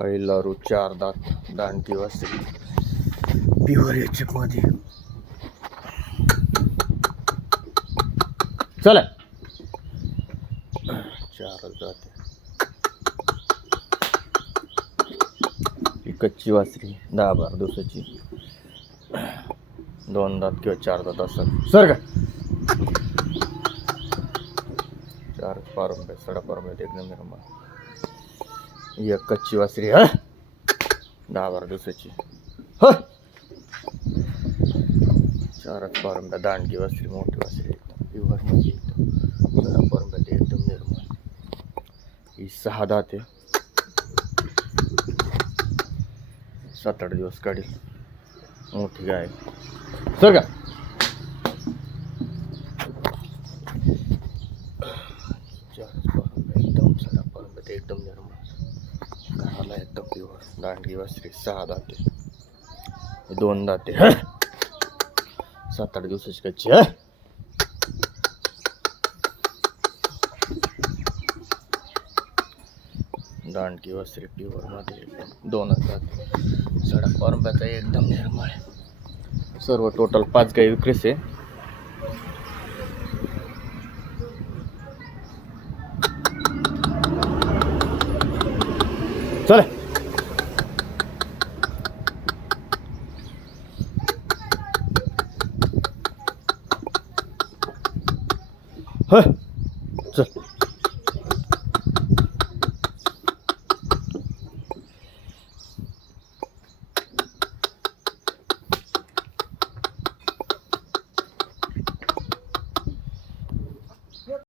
पहिला रू 4 दात दांडकी वासरी प्युअर एचएफ मध्ये. चला 4 दात ही कच्ची वासरी 10-12 दिवसाची. 2 दात किंवा 4 दात असतात. सर का 4 पारंब्या 6 पारंब्या एकदम निर्मळ. एक कच्ची वासरी 10-12 दिवसाची. 4 पारंब्या दांडगी वासरी मोठी वासरी एकदम प्युअर मध्ये एकदम 6 पारंब्या एकदम निर्मळ. ही 6 दात आहे. 7-8 दिवस काढील. मोठी गाय सर का. एकदम 6 पारंब्या एकदम निर्मळ. घराला एकदम प्युअर दांडगी वासरी 6 दाते 2 दाते 7-8 दिवसाची कच्ची. दांडगी वासरी प्युअर मध्ये एकदम 2 दाते 6 पारंब्याचा एकदम निर्मळ. सर्व टोटल 5 गाई विक्रीस आहे. चला